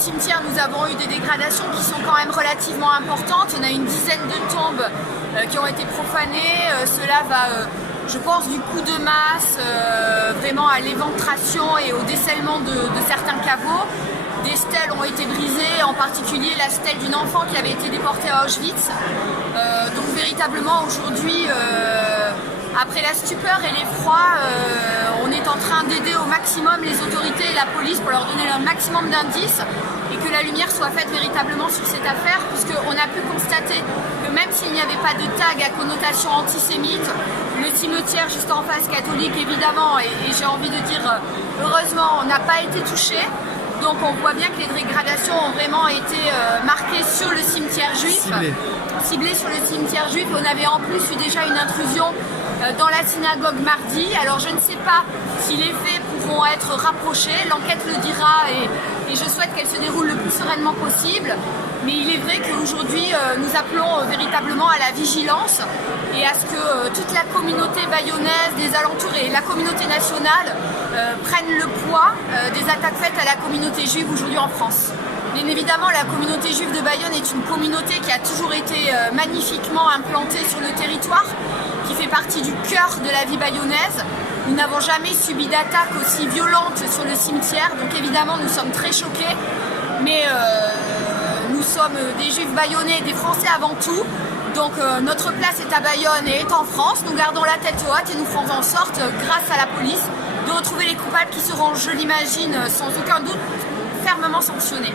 cimetière, nous avons eu des dégradations qui sont quand même relativement importantes. On a une dizaine de tombes qui ont été profanées. Cela va, je pense, du coup de masse vraiment à l'éventration et au décèlement de certains caveaux. Des stèles ont été brisées, en particulier la stèle d'une enfant qui avait été déportée à Auschwitz. Donc véritablement aujourd'hui, après la stupeur et l'effroi, on est en train d'aider au maximum les autorités et la police pour leur donner un maximum d'indices et que la lumière soit faite véritablement sur cette affaire, puisqu'on a pu constater que même s'il n'y avait pas de tag à connotation antisémite, le cimetière juste en face catholique évidemment, et j'ai envie de dire heureusement, n'a pas été touché. Donc on voit bien que les dégradations ont vraiment été marquées sur le cimetière juif, ciblées sur le cimetière juif. On avait en plus eu déjà une intrusion dans la synagogue mardi. Alors je ne sais pas si les faits pourront être rapprochés, l'enquête le dira et je souhaite qu'elle se déroule le plus sereinement possible. Mais il est vrai qu'aujourd'hui nous appelons véritablement à la vigilance et à ce que toute la communauté bayonnaise des alentours et la communauté nationale prennent le poids des attaques faites à la communauté juive aujourd'hui en France. Bien évidemment, la communauté juive de Bayonne est une communauté qui a toujours été magnifiquement implantée sur le territoire, qui fait partie du cœur de la vie bayonnaise. Nous n'avons jamais subi d'attaque aussi violente sur le cimetière, donc évidemment nous sommes très choqués, mais nous sommes des juifs bayonnais, des Français avant tout. Donc notre place est à Bayonne et est en France. Nous gardons la tête haute et nous ferons en sorte, grâce à la police, de retrouver les coupables qui seront, je l'imagine, sans aucun doute, fermement sanctionnés.